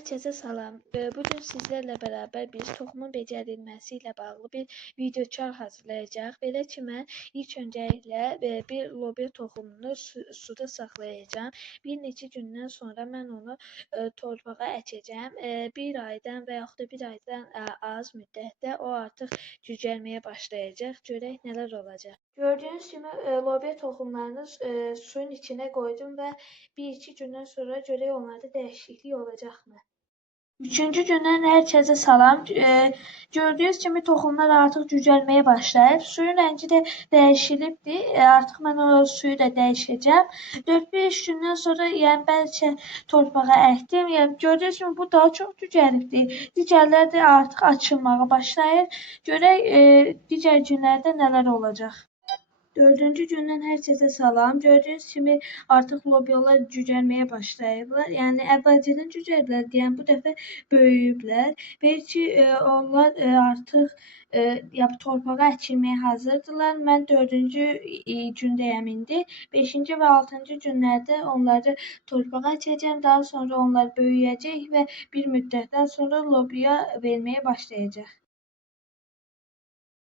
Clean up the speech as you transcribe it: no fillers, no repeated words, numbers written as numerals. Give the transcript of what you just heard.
Herkese salam. Bugün sizlerle beraber biz toxumun becərilməsi ilə bağlı bir videoçar hazırlayacağıq. Belə ki, mən ilk öncəliklə bir lobya toxumunu suda saxlayacağım. Bir neçə gündən sonra mən onu torpağa əkəcəm. Bir aydan və yaxud da bir aydan az müddətdə o artıq cücərməyə başlayacaq. Görək nələr olacaq. Gördüyünüz kimi lobya toxumlarını suyun içine koydum və bir iki gündən sonra görək onlarda dəyişiklik olacaqmı? Üçüncü gündən herkese salam. Gördüğünüz kimi toxumlar artıq cücərməyə başlayıb. Suyun rəngi də dəyişilibdir. Artıq mən o suyu da dəyişəcəm. 4-5 gündən sonra, yəni bəlkə torpağa əkdim. Yəni gördüyünüz kimi bu daha çox cücəribdir. Digərləri də artıq açılmağa başlayır. Görək digər günlərdə nələr olacaq. Dördüncü gündən herkese salam. Gördüğünüz kimi artıq lobyalar cücərməyə başlayıblar. Yəni əvvəlcədən cücərdilər, yəni bu dəfə böyüyüblər. Belki onlar artıq torpağa əkilməyə hazırdırlar. Mən 4-cü gündəyəm indi. 5-ci və 6-cı günlərdə onları torpağa əkəcəm. Daha sonra onlar böyüyəcək və bir müddətdən sonra lobya verməyə başlayacaq.